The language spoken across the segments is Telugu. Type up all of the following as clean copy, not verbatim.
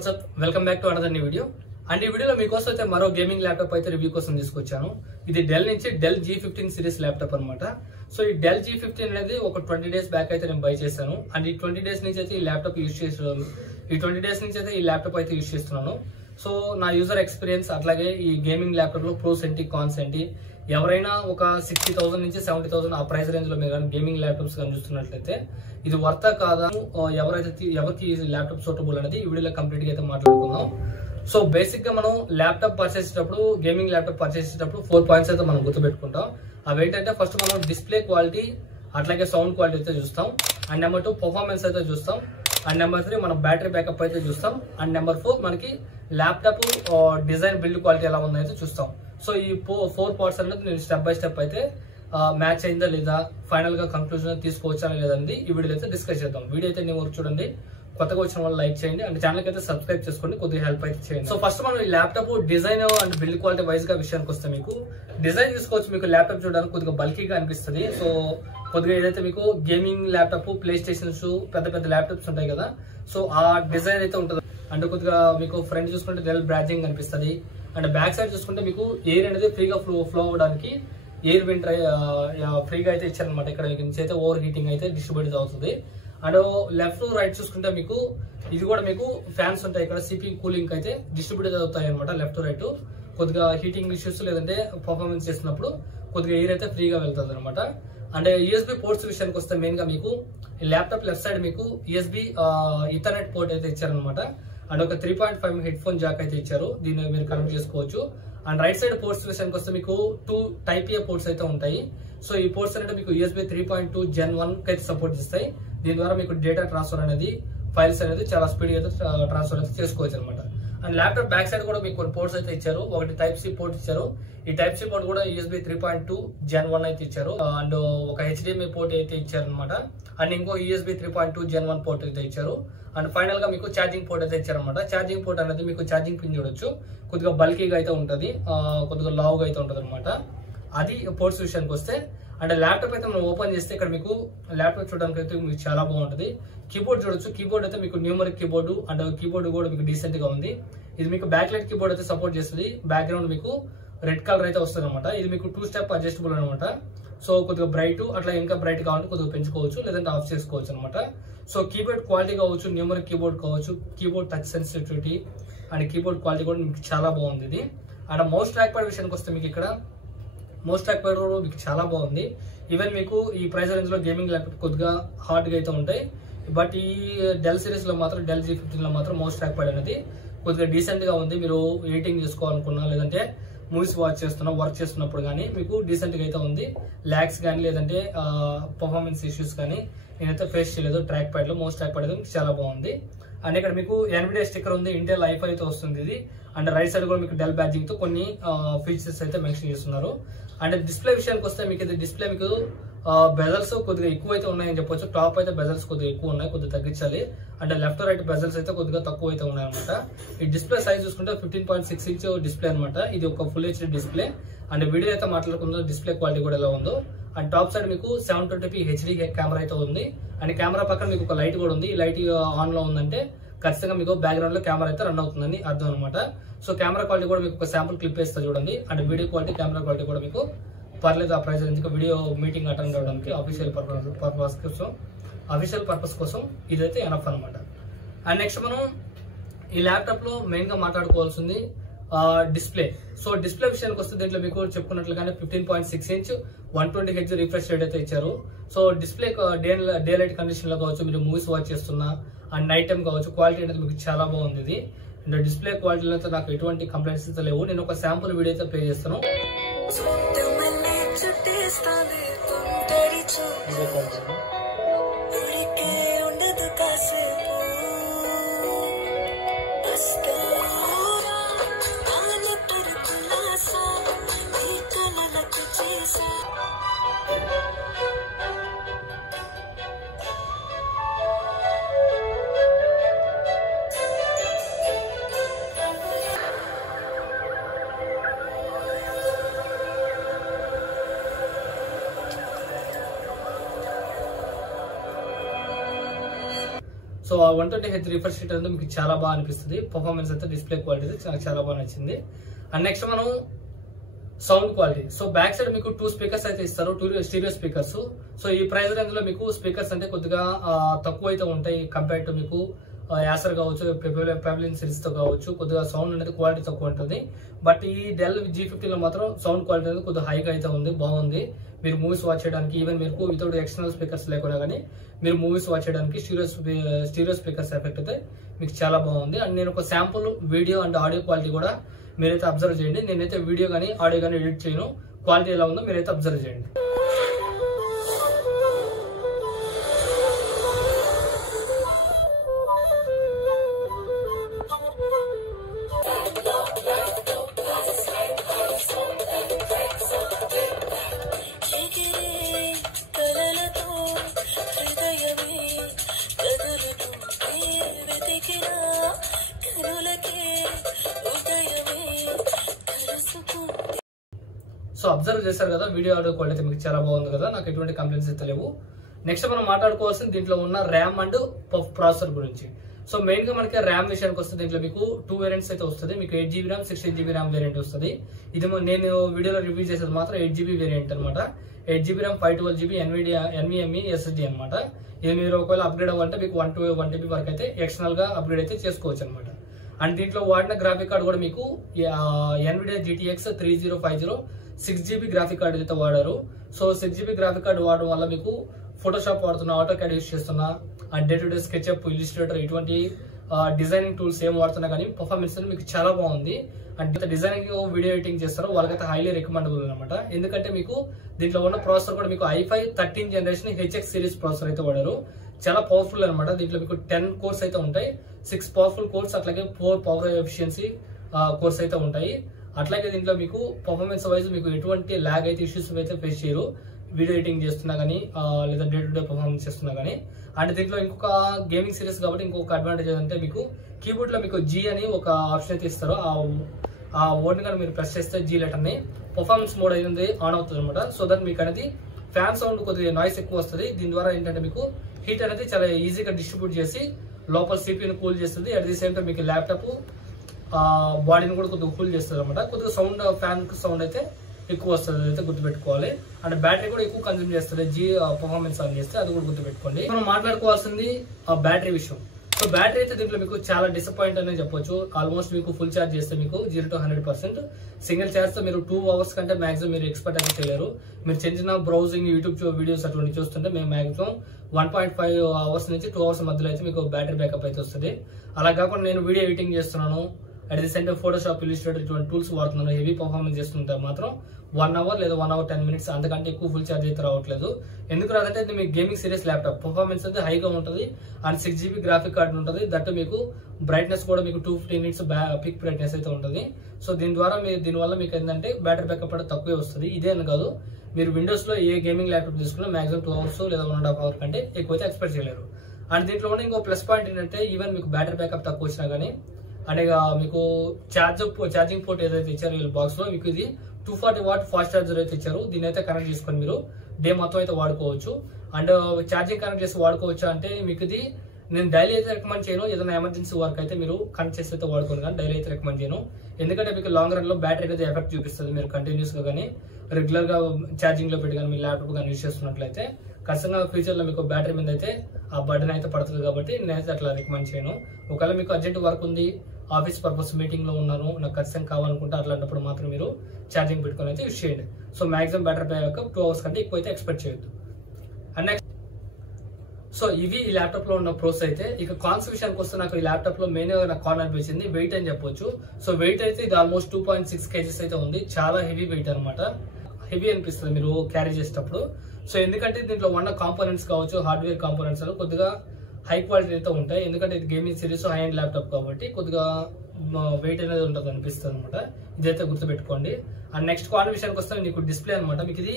WhatsApp welcome back to another new video. And ఈ వీడియోలో మీకోసం అయితే మరో గేమింగ్ ల్యాప్టాప్ అయితే రివ్యూ కోసం తీసుకొచ్చాను. ఇది డెల్ నుంచి డెల్ G15 సిరీస్ ల్యాప్టాప్ అనమాట. సో ఈ డెల్ G15 అనేది ఒక 20 డేస్ బ్యాక్ అయితే నేను బై చేశాను. అండ్ ఈ 20 డేస్ నుంచి అయితే ఈ ల్యాప్టాప్ యూజ్ చేస్తున్నాను. ఈ ల్యాప్టాప్ అయితే యూజ్ చేస్తున్నాను. సో నా యూజర్ ఎక్స్పీరియన్స్ అట్లాగే ఈ గేమింగ్ ల్యాప్టాప్ లో ప్రోస్ ఏంటి, కాన్స్ ఏంటి, ఎవరైనా ఒక 60,000 నుంచి 70,000 ఆ ప్రైస్ రేంజ్ లో మీరు కానీ గేమింగ్ ల్యాప్టాప్స్ కానీ చూస్తున్నట్లయితే ఇది వర్తా కాదా, ఎవరికి ఈ ల్యాప్టాప్ సూటబుల్ అనేది ఈ వీడియోలో కంప్లీట్ గా అయితే మాట్లాడుకుందాం. సో బేసిక్ గా మనం ల్యాప్టాప్ పర్చేస్ చేసేటప్పుడు, గేమింగ్ ల్యాప్టాప్ పర్చేస్ చేసేటప్పుడు 4 పాయింట్స్ అయితే మనం గుర్తుపెట్టుకుంటాం. అవి ఏంటంటే ఫస్ట్ మనం డిస్ప్లే క్వాలిటీ అట్లాగే సౌండ్ క్వాలిటీ అయితే చూస్తాం. అండ్ నెంబర్ 2 పర్ఫార్మెన్స్ అయితే చూస్తాం. అండ్ నెంబర్ 3 మనం బ్యాటరీ బ్యాకప్ అయితే చూస్తాం. అండ్ నెంబర్ 4 మనకి ల్యాప్టాప్ డిజైన్ బిల్డ్ క్వాలిటీ ఎలా ఉందైతే చూస్తాం. సో ఈ 4 పార్ట్స్ అనేది నేను స్టెప్ బై స్టెప్ అయితే మ్యాచ్ అయిందా లేదా, ఫైనల్ గా కంక్లూజన్ తీసుకోవచ్చా లేదండి ఈ వీడియో అయితే డిస్కస్ చేద్దాం. వీడియో అయితే నేను వరకు చూడండి, కొత్తగా వచ్చిన వాళ్ళు లైక్ చేయండి అండ్ ఛానల్ అయితే సబ్స్క్రైబ్ చేసుకోండి, కొద్దిగా హెల్ప్ అయితే చేయండి. సో ఫస్ట్ మనం ఈ laptop design and build quality wise గా విషయానికి వస్తే మీకు డిజైన్ తీసుకోవచ్చు. మీకు ల్యాప్టాప్ చూడడానికి కొద్దిగా బల్కీగా అనిపిస్తుంది. సో కొద్దిగా ఏదైతే మీకు గేమింగ్ ల్యాప్టాప్, ప్లే స్టేషన్స్, పెద్ద పెద్ద ల్యాప్టాప్స్ ఉంటాయి కదా, సో ఆ డిజైన్ అయితే ఉంటుంది. అండ్ కొద్దిగా మీకు ఫ్రంట్ చూసుకుంటే డెల్ బ్రాండింగ్ అనిపిస్తుంది. అండ్ బ్యాక్ సైడ్ చూసుకుంటే మీకు ఎయిర్ అనేది ఫ్రీగా ఫ్లో అవ్వడానికి ఎయిర్ వెంట్ ఫ్రీగా అయితే ఇచ్చారనమాట. ఇక్కడ నుంచి అయితే ఓవర్ హీటింగ్ అయితే డిస్ట్రిబ్యూట్ అవుతుంది. అండ్ లెఫ్ట్ రైట్ చూసుకుంటే మీకు ఇది కూడా మీకు ఫ్యాన్స్ ఉంటాయి. ఇక్కడ సిపి కూలింగ్ అయితే డిస్ట్రిబ్యూట్ అవుతాయి అనమాట. లెఫ్ట్ రైట్ కొద్దిగా హీటింగ్ ఇష్యూస్ లేదంటే పర్ఫార్మెన్స్ చేసినప్పుడు కొద్దిగా ఎయిర్ అయితే ఫ్రీగా వెళ్తుంది అనమాట. అండ్ యూఎస్బీ పోర్ట్స్ విషయానికి వస్తే మెయిన్ గా మీకు ల్యాప్టాప్ లెఫ్ట్ సైడ్ మీకు యూఎస్బీ ఈథర్నెట్ పోర్ట్ అయితే ఇచ్చారనమాట. అండ్ ఒక 3.5 హెడ్ ఫోన్ జాక్ అయితే ఇచ్చారు, దీన్ని మీరు కనెక్ట్ చేసుకోవచ్చు. అండ్ రైట్ సైడ్ పోర్ట్స్ విషయానికి వస్తే మీకు 2 టైప్ ఏ పోర్ట్స్ అయితే ఉంటాయి. సో ఈ పోర్ట్స్ అనేది మీకు USB 3.2 Gen 1 అయితే సపోర్ట్ చేస్తాయి. దీని ద్వారా మీకు డేటా ట్రాన్స్ఫర్ అనేది, ఫైల్స్ అనేది చాలా స్పీడ్ అయితే ట్రాన్స్ఫర్ అయితే చేసుకోవచ్చు అనమాట. అండ్ ల్యాప్టాప్ బ్యాక్ సైడ్ కూడా మీకు కొన్ని పోర్ట్స్ అయితే ఇచ్చారు. ఒకటి టైప్ సి పోర్ట్ ఇచ్చారు. ఈ టైప్ సి పోర్ట్ కూడా USB 3.2 Gen 1 అయితే ఇచ్చారు. అండ్ ఒక HDMI పోర్ట్ అయితే ఇచ్చారు అనమాట. అండ్ ఇంకో USB 3.2 Gen 1 పోర్ట్ అయితే ఇచ్చారు. అండ్ ఫైనల్ గా మీకు ఛార్జింగ్ పోర్ట్ అయితే ఇచ్చారనమాట. ఛార్జింగ్ పోర్ట్ అనేది మీకు ఛార్జింగ్ పిన్ చూడొచ్చు, కొద్దిగా బల్కీగా అయితే ఉంటుంది, కొద్దిగా లావుగా అయితే ఉంటుంది అనమాట. అది పోర్ట్స్ విషయానికి వస్తే. అండ్ ల్యాప్టాప్ అయితే మనం ఓపెన్ చేస్తే ఇక్కడ మీకు ల్యాప్టాప్ చూడడానికి అయితే మీకు చాలా బాగుంటుంది. కీబోర్డ్ చూడొచ్చు, కీబోర్డ్ అయితే మీకు న్యూమరిక్ కీబోర్డు అండ్ కీబోర్డ్ కూడా మీకు డీసెంట్ గా ఉంది. ఇది మీకు బ్యాక్ లైట్ కీబోర్డ్ అయితే సపోర్ట్ చేస్తుంది. బ్యాక్గ్రౌండ్ మీకు రెడ్ కలర్ అయితే వస్తుంది అనమాట. ఇది మీకు 2 స్టెప్ అడ్జస్టబుల్ అనమాట. సో కొద్దిగా బ్రైట్ అట్లా ఇంకా బ్రైట్ కావాలంటే కొద్దిగా పెంచుకోవచ్చు, లేదంటే ఆఫ్ చేసుకోవచ్చు అనమాట. సో కీబోర్డ్ క్వాలిటీ కావచ్చు, న్యూమరిక్ కీబోర్డ్ కావచ్చు, keyboard touch sensitivity and keyboard quality కూడా మీకు చాలా బాగుంది ఇది. అండ్ మౌస్ ట్రాక్ ప్యాడ్ విషయానికి వస్తే మీకు ఇక్కడ మౌస్ ట్రాక్ ప్యాడ్ కూడా మీకు చాలా బాగుంది. ఈవెన్ మీకు ఈ ప్రైస్ రేంజ్ లో గేమింగ్ ల్యాప్టాప్ కొద్దిగా హార్డ్ గా అయితే ఉంటాయి. బట్ ఈ డెల్ సిరీస్ లో మాత్రం, డెల్ G15 లో మాత్రం మౌస్ ట్రాక్ ప్యాడ్ అనేది కొద్దిగా డీసెంట్ గా ఉంది. మీరు ఎడిటింగ్ చేసుకోవాలనుకున్నా లేదంటే మూవీస్ వాచ్ చేస్తున్నా, వర్క్ చేస్తున్నప్పుడు కానీ మీకు డీసెంట్ గా అయితే ఉంది. ల్యాగ్స్ కానీ లేదంటే పర్ఫార్మెన్స్ ఇష్యూస్ కానీ నేనైతే ఫేస్ చేయలేదు. ట్రాక్ ప్యాడ్ లో మౌస్ ట్రాక్ ప్యాడ్ అయితే చాలా బాగుంది. అండ్ ఇక్కడ మీకు NVIDIA స్టిక్కర్ ఉంది, ఇంటెల్ i5 అయితే వస్తుంది ఇది. అండ్ రైట్ సైడ్ కూడా మీకు డెల్ బ్యాడ్జింగ్ తో కొన్ని ఫీచర్స్ అయితే మెన్షన్ చేస్తున్నారు. అండ్ డిస్ప్లే విషయానికి వస్తే మీకు ఇది డిస్ప్లే మీకు బెజల్స్ కొద్దిగా ఎక్కువ అయితే ఉన్నాయని చెప్పొచ్చు. టాప్ అయితే బెజల్స్ కొద్దిగా ఎక్కువ ఉన్నాయి, కొద్దిగా తగ్గించాలి. అంటే లెఫ్ట్ రైట్ బెజల్స్ అయితే కొద్దిగా తక్కువ అయితే ఉన్నాయి అనమాట. ఈ డిస్ప్లే సైజ్ చూసుకుంటే 15.6 ఇంచ్ డిస్ప్లే అనమాట. ఇది ఒక full HD display. And video అయితే మాట్లాడుకుందో డిస్ప్లే క్వాలిటీ కూడా ఎలా ఉందో. అండ్ టాప్ సైడ్ మీకు 720p HD కెమెరా అయితే ఉంది. అండ్ కెమెరా పక్కన మీకు ఒక లైట్ కూడా ఉంది. ఈ లైట్ ఆన్ లో ఉందంటే ఖచ్చితంగా మీకు బ్యాక్గ్రౌండ్ లో కెమెరా అయితే రన్ అవుతుందని అర్థం అనమాట. సో కెమెరా క్వాలిటీ కూడా మీకు ఒక శాంపుల్ క్లిప్ వేస్తే చూడండి. And video quality, camera quality కూడా మీకు పర్లేదు. ఆ price range video meeting attend అవ్వడానికి ఆఫీషియల్ పర్పస్ కోసం ఇదైతే ఎనఫ్ అనమాట. అండ్ నెక్స్ట్ మనం ఈ ల్యాప్టాప్ లో మెయిన్ గా మాట్లాడుకోవాల్సింది డిస్ప్లే. సో డిస్ప్లే విషయానికి వస్తే దీంట్లో మీకు చెప్పుకున్నట్లుగానే 15.6 ఇంచ్ 120 Hz రిఫ్రెష్ రేట్ అయితే ఇచ్చారు. So display day light condition లో కావచ్చు, మీరు మూవీస్ వాచ్ చేస్తున్నా అండ్ నైట్ టైం కావచ్చు, క్వాలిటీ అనేది మీకు చాలా బాగుంది ఇది. అండ్ డిస్ప్లే క్వాలిటీలో అయితే నాకు ఎటువంటి కంప్లైంట్స్ అయితే లేవు. నేను ఒక శాంపుల్ వీడియో అయితే ప్లే చేస్తాను. ఆ 120Hz రిఫ్రెష్ రేట్ అనేది మీకు చాలా బాగా అనిపిస్తుంది. పర్ఫార్మెన్స్ అయితే డిస్ప్లే క్వాలిటీ చాలా బాగా నచ్చింది. అండ్ నెక్స్ట్ మనం sound quality. So back side మీకు 2 స్పీకర్స్ అయితే ఇస్తారు, 2 స్టీరియో స్పీకర్స్. సో ఈ ప్రైస్ రేంజ్ లో మీకు స్పీకర్స్ అంటే కొద్దిగా తక్కువ అయితే ఉంటాయి కంపేర్ టు మీకు యాసర్ కావచ్చు, పెవిలియన్ సిరీస్ తో కావచ్చు. కొద్దిగా సౌండ్ అనేది క్వాలిటీ తక్కువ ఉంటుంది. బట్ ఈ డెల్ G15 లో మాత్రం సౌండ్ క్వాలిటీ అనేది కొద్దిగా హైగా అయితే ఉంది, బాగుంది. మీరు మూవీస్ వాచ్ చేయడానికి, ఈవెన్ మీకు వితౌట్ ఎక్స్టర్నల్ స్పీకర్స్ లేకుండా కానీ మీరు మూవీస్ వాచ్ చేయడానికి స్టీరియో స్పీకర్స్ ఎఫెక్ట్ అయితే మీకు చాలా బాగుంది. అండ్ నేను ఒక sample video and audio quality కూడా మీరైతే అబ్జర్వ్ చేయండి. నేనైతే వీడియో కానీ ఆడియో కానీ ఎడిట్ చేయను, క్వాలిటీ ఎలా ఉందో మీరైతే అబ్జర్వ్ చేయండి. సో అబ్జర్వ్ చేశారు కదా, వీడియో ఆడియో క్వాలిటీ మీకు చాలా బాగుంది కదా, నాకు ఎటువంటి కంప్లైంట్స్ అయితే లేవు. నెక్స్ట్ మనం మాట్లాడుకోవాల్సింది దీంట్లో ఉన్న ర్యామ్ అండ్ ప్రాసెసర్ గురించి. సో మెయిన్ గా మనకి ర్యామ్ విషయానికి వస్తే దీంట్లో మీకు 2 వేరియంట్స్ అయితే వస్తుంది. మీకు 8GB RAM, 16GB RAM variant వస్తుంది. ఇది నేను వీడియోలో రివ్యూ చేసేది మాత్రం 8GB వేరియంట్ అనమాట. 8GB RAM 512GB NVMe SSD అనమాట. ఇది మీరు ఒకవేళ అప్గ్రేడ్ అవ్వాలంటే మీకు 1TB వరకు అయితే ఎక్స్టర్నల్ గా అప్గ్రేడ్ అయితే చేసుకోవచ్చు అనమాట. అండ్ దీంట్లో వాడిన గ్రాఫిక్ కార్డ్ కూడా మీకు NVIDIA GTX 3050 6GB graphic card అయితే వాడారు. సో 6GB గ్రాఫిక్ కార్డ్ వాడడం వల్ల మీకు ఫోటోషాప్ వాడుతున్నా, ఆటో క్యాడ్ యూస్ చేస్తున్నా, and day to day SketchUp, Illustrator ఇటువంటి డిజైనింగ్ టూల్స్ ఏం వాడుతున్నా కానీ పర్ఫార్మెన్స్ మీకు చాలా బాగుంది. అండ్ డిజైనింగ్ వీడియో ఎడిటింగ్ చేస్తారో వాళ్ళకైతే హైలీ రికమెండబుల్ అనమాట. ఎందుకంటే మీకు దీంట్లో ఉన్న ప్రాసెసర్ కూడా మీకు i5 13th generation HX series processor అయితే వాడారు. చాలా పవర్ఫుల్ అనమాట. దీంట్లో మీకు 10 కోర్స్ అయితే ఉంటాయి, 6 పవర్ఫుల్ కోర్స్, అట్లాగే 4 పవర్ ఎఫిషియన్సీ కోర్స్ అయితే ఉంటాయి. అట్లాగే దీంట్లో మీకు పర్ఫార్మెన్స్ వైజ్ మీకు ఎటువంటి ల్యాగ్ అయితే ఇష్యూస్ అయితే ఫేస్ చేయరు, వీడియో ఎడిటింగ్ చేస్తున్నా కానీ లేదా డే టు డే పర్ఫార్మెన్స్ చేస్తున్నా కానీ. అండ్ దీంట్లో ఇంకొక గేమింగ్ సిరీస్ కాబట్టి ఇంకొక అడ్వాంటేజ్ అంటే మీకు కీబోర్డ్ లో మీకు G అని ఒక ఆప్షన్ అయితే ఇస్తారు. ఆ వర్డ్ కానీ మీరు ప్రెస్ చేస్తే G లెటర్ ని పర్ఫార్మెన్స్ మోడ్ అయితే ఆన్ అవుతుంది అనమాట. సో దట్ మీకు అనేది ఫ్యాన్ సౌండ్ కొద్దిగా నాయిస్ ఎక్కువ వస్తుంది. దీని ద్వారా ఏంటంటే మీకు హీట్ అనేది చాలా ఈజీగా డిస్ట్రిబ్యూట్ చేసి లోపల CPU ని కూల్ చేస్తుంది. అట్ ది సేమ్ టైం మీకు ల్యాప్టాప్ బాడీని కూడా కొద్దిగా కూల్ చేస్తుంది అనమాట. కొద్దిగా సౌండ్ ఫ్యాన్ సౌండ్ అయితే ఎక్కువ వస్తుంది, అయితే గుర్తుపెట్టుకోవాలి. అండ్ బ్యాటరీ కూడా ఎక్కువ కన్జ్యూమ్ చేస్తుంది G పర్ఫార్మెన్స్ ఆన్ చేస్తే, అది కూడా గుర్తుపెట్టుకోండి. మనం మాట్లాడుకోవాల్సింది ఆ బ్యాటరీ విషయం. సో బ్యాటరీ అయితే దీంట్లో మీకు చాలా డిసప్పాయింట్ అనే చెప్పొచ్చు. ఆల్మోస్ట్ మీకు ఫుల్ ఛార్జ్ చేస్తే మీకు 0 to 100%, సింగిల్ ఛార్జ్ తో మీరు 2 hours కంటే మాక్సిమం మీరు ఎక్స్పెక్ట్ అయితే చేయలేరు. మీరు చిన్న బ్రౌజింగ్, యూట్యూబ్ వీడియోస్ అటువంటి చూస్తుంటే మేము మాక్సిమం 1.5 hours నుంచి 2 hours మధ్యలో అయితే మీకు బ్యాటరీ బ్యాకప్ అయితే వస్తుంది. అలా కాకుండా నేను వీడియో ఎడిటింగ్ చేస్తున్నాను, at the same time Photoshop, Illustrator ఇటువంటి టూల్స్ వాడుతున్నాను, హెవీ పర్ఫార్మెన్స్ చేస్తుంటే మాత్రం 1 hour లేదా 1 hour 10 minutes అంతకంటే ఎక్కువ ఫుల్ ఛార్జ్ అయితే రావట్లేదు. ఎందుకు రాదంటే ఇది మీకు గేమింగ్ సిరీస్ ల్యాప్టాప్, పర్ఫార్మెన్స్ అయితే హైగా ఉంటుంది. అండ్ 6GB గ్రాఫిక్ కార్డ్ ఉంటుంది. దట్ మీకు బ్రైట్నెస్ కూడా మీకు 250 nits పిక్ బ్రైట్నెస్ అయితే ఉంటుంది. సో దీనివల్ల మీకు ఏంటంటే బ్యాటరీ బ్యాకప్ కూడా తక్కువే వస్తుంది. ఇదే అని కాదు, మీరు విండోస్ లో ఏ గేమింగ్ ల్యాప్టాప్ తీసుకున్నా మాక్సిమం 2 hours లేదా 1.5 hour కంటే ఎక్కువైతే ఎక్స్పెక్ట్ చేయలేరు. అండ్ దీంట్లో ఉన్న ఇంకో ప్లస్ పాయింట్ ఏంటంటే ఈవెన్ మీకు బ్యాటరీ బ్యాకప్ తక్కువ వచ్చినా కానీ అంటే మీకు ఛార్జింగ్ పోర్ట్ ఏదైతే ఇచ్చారో ఈ బాక్స్ లో మీకు ఇది 240 watt ఫాస్ట్ ఛార్జర్ అయితే ఇచ్చారు. దీని అయితే కనెక్ట్ చేసుకొని మీరు డే మొత్తం అయితే వాడుకోవచ్చు. అండ్ ఛార్జింగ్ కనెక్ట్ చేసి వాడుకోవచ్చు అంటే మీకు ఇది నేను డైలీ అయితే రికమెండ్ చేయను. ఏదైనా ఎమర్జెన్సీ వర్క్ అయితే మీరు కనెక్ట్ చేసి అయితే వాడుకోను, కానీ డైలీ అయితే రికమెండ్ చేయను. ఎందుకంటే మీకు లాంగ్ రన్ లో బ్యాటరీ అయితే ఎఫెక్ట్ చూపిస్తుంది. మీరు కంటిన్యూస్ గా కానీ రెగ్యులర్ గా ఛార్జింగ్ లో పెట్టి కానీ మీ ల్యాప్టాప్ కానీ యూజ్ చేస్తున్నట్లయితే ఖచ్చితంగా ఫ్యూచర్ లో మీకు బ్యాటరీ మీద అయితే ఆ బర్డెన్ అయితే పడుతుంది. కాబట్టి నేనైతే అట్లా రికమెండ్ చేయను. ఒకవేళ మీకు అర్జెంట్ వర్క్ ఉంది, ఆఫీస్ పర్పస్ మీటింగ్ లో ఉన్నాను, నాకు ఖచ్చితంగా కావాలనుకుంటే అట్లాంటప్పుడు మాత్రం మీరు ఛార్జింగ్ పెట్టుకొని అయితే యూజ్ చేయండి. So maximum battery backup 2 hours కంటే ఎక్కువ అయితే ఎక్స్పెక్ట్ చేయొద్దు. అండ్ నెక్స్ట్ సో ఇవి ఈ ల్యాప్టాప్ లో ఉన్న ప్రోస్ అయితే. ఇక కాన్స్ విషయానికి వస్తే నాకు ఈ ల్యాప్టాప్ లో మెయిన్ నాకు కాన్ అనిపించింది వెయిట్ అని చెప్పొచ్చు. సో వెయిట్ అయితే ఇది ఆల్మోస్ట్ 2.6 kgs అయితే ఉంది. చాలా హెవీ వెయిట్ అనమాట. హెవీ అనిపిస్తుంది మీరు క్యారీ చేసేటప్పుడు. సో ఎందుకంటే దీంట్లో ఉన్న కాంపోనెంట్స్ కావచ్చు, హార్డ్వేర్ కాంపోనెంట్స్ కొద్దిగా హై క్వాలిటీ అయితే ఉంటాయి. ఎందుకంటే ఇది gaming series, high and laptop కాబట్టి కొద్దిగా వెయిట్ అనేది ఉంటుంది అనిపిస్తుంది అనమాట. ఇదైతే గుర్తుపెట్టుకోండి. అండ్ నెక్స్ట్ కాన్ విషయానికి వస్తే మీకు డిస్ప్లే అనమాట. మీకు ఇది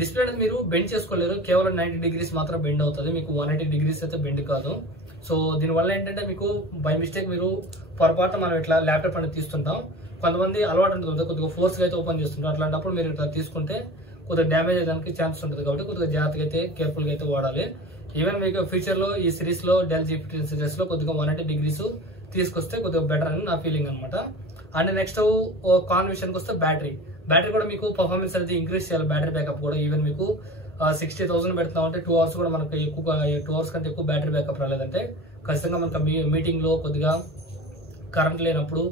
డిస్ప్లే అనేది మీరు బెండ్ చేసుకోలేరు, కేవలం 90 degrees మాత్రం బెండ్ అవుతుంది. మీకు 180 degrees అయితే బెండ్ కాదు. సో దీనివల్ల ఏంటంటే మీకు బై మిస్టేక్ మీరు పొరపాటు మనం ఇట్లా ల్యాప్టాప్ అనేది తీస్తుంటాం, కొంతమంది అలవాటు ఉంటుంది కొద్దిగా ఫోర్స్ గా అయితే ఓపెన్ చేస్తుంటారు. అట్లాంటప్పుడు మీరు ఇట్లా తీసుకుంటే కొద్దిగా డ్యామేజ్ అయ్యడానికి ఛాన్స్ ఉంటుంది. కాబట్టి కొద్దిగా జాగ్రత్తగా అయితే కేర్ఫుల్ గా అయితే వాడాలి. ఈవెన్ మీకు ఫ్యూచర్ లో ఈ సిరీస్ లో డెల్ G15 సిరీస్ లో కొద్దిగా 180 degrees తీసుకొస్తే కొద్దిగా బెటర్ అని నా ఫీలింగ్ అనమాట. అండ్ నెక్స్ట్ కాన్ విషయానికి వస్తే బ్యాటరీ కూడా మీకు పర్ఫార్మెన్స్ అనేది ఇంక్రీజ్ చేయాలి. బ్యాటరీ బ్యాకప్ కూడా ఈవెన్ మీకు 60,000 పెడతాం అంటే 2 hours కూడా మనకు ఎక్కువ 2 hours కంటే ఎక్కువ బ్యాటరీ బ్యాకప్ రాలేదంటే ఖచ్చితంగా మనకు మీటింగ్ లో కొద్దిగా కరెంట్ లేనప్పుడు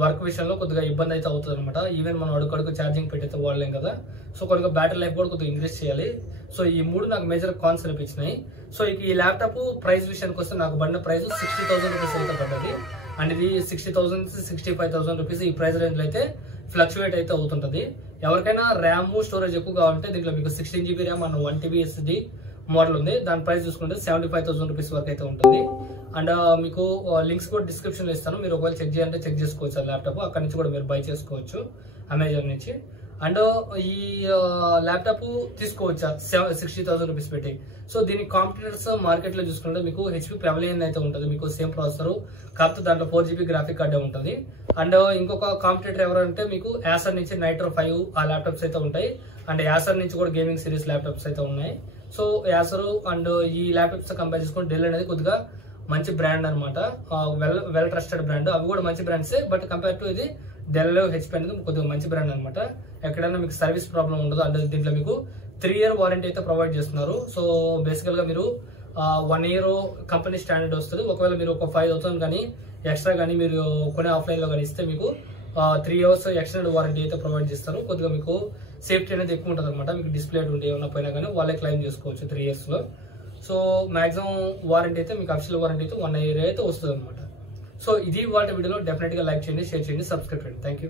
వర్క్ విషయంలో కొద్దిగా ఇబ్బంది అయితే అవుతుంది అనమాట. ఈవెన్ మనం అడుగు ఛార్జింగ్ పెట్టయితే వాడలేం కదా. సో కొద్దిగా బ్యాటరీ లైఫ్ కూడా కొద్దిగా ఇంక్రీజ్ చేయాలి. సో ఈ 3 నాకు మేజర్ కాన్స్ అనిపించినాయి. సో ఈ ల్యాప్టాప్ ప్రైస్ విషయానికి వస్తే నాకు పడిన ప్రైస్ 60,000 రూపీస్ అయితే పడ్డది. అండ్ ఇది 60,000 to 65,000 రూపీస్ ఈ ప్రైస్ రేంజ్ లో అయితే ఫ్లక్చువేట్ అయితే అవుతుంటది. ఎవరికైనా ర్యామ్ స్టోరేజ్ ఎక్కువ కావాలంటే దీంట్లో మీకు 16 GB RAM and 1 TB SSD model ఉంది. దాని ప్రైస్ చూసుకుంటే 75,000 రూపీస్ వరకు అయితే ఉంటుంది. అండ్ మీకు లింక్స్ కూడా డిస్క్రిప్షన్ లో ఇస్తాను. మీరు ఒకవేళ చెక్ చేయాలంటే చెక్ చేసుకోవచ్చు. ల్యాప్టాప్ అక్కడ నుంచి కూడా మీరు బై చేసుకోవచ్చు అమెజాన్ నుంచి. అండ్ ఈ ల్యాప్టాప్ తీసుకోవచ్చా 60,000 రూపీస్ పెట్టి. సో దీని కాంపిటీటర్స్ మార్కెట్ లో చూసుకుంటే మీకు HP Pavilion అయితే ఉంటుంది. మీకు సేమ్ ప్రాసెసర్ కాకపోతే దాంట్లో 4 GB గ్రాఫిక్ కార్డే ఉంటుంది. అండ్ ఇంకొక కాంపిటీటర్ ఎవరంటే మీకు యాసర్ నుంచి నైట్రో 5 ఆ ల్యాప్టాప్స్ అయితే ఉంటాయి. అండ్ యాసర్ నుంచి కూడా గేమింగ్ సిరీస్ ల్యాప్టాప్స్ అయితే ఉన్నాయి. సో యాసర్ అండ్ ఈ ల్యాప్టాప్స్ కంపేర్ చేసుకుంటే డెల్ అనేది కొద్దిగా మంచి బ్రాండ్ అనమాట. Well trusted brand. అవి కూడా మంచి బ్రాండ్సే. బట్ కంపేర్ టు ఇది డెల్ HP అనేది కొద్దిగా మంచి బ్రాండ్ అనమాట. ఎక్కడైనా మీకు సర్వీస్ ప్రాబ్లం ఉండదు. అంటే దీంట్లో మీకు 3 year వారంటీ అయితే ప్రొవైడ్ చేస్తున్నారు. సో బేసికల్ గా మీరు 1 year కంపెనీ స్టాండర్డ్ వస్తుంది. ఒకవేళ మీరు ఒక 5,000 కానీ ఎక్స్ట్రా కానీ మీరు కొనే ఆఫ్లైన్ లో కానీ ఇస్తే మీకు 3 years ఎక్స్టెండెడ్ వారంటీ అయితే ప్రొవైడ్ చేస్తారు. కొద్దిగా మీకు సేఫ్టీ అనేది ఎక్కువ ఉంటుంది అనమాట. మీకు డిస్ప్లే ఉంటే ఏమైనా పోయినా కానీ వాళ్ళే క్లెయిమ్ చేసుకోవచ్చు 3 years లో. సో మాక్సిమం వారంటీ అయితే మీకు అఫిషియల్ వారంటీ అయితే 1 year అయితే వస్తుంది అనమాట. సో ఇది వాటి వీడియోలో డెఫినెట్ గా లైక్ చేయండి, షేర్ చేయండి, సబ్స్క్రైబ్ చేయండి. Thank you.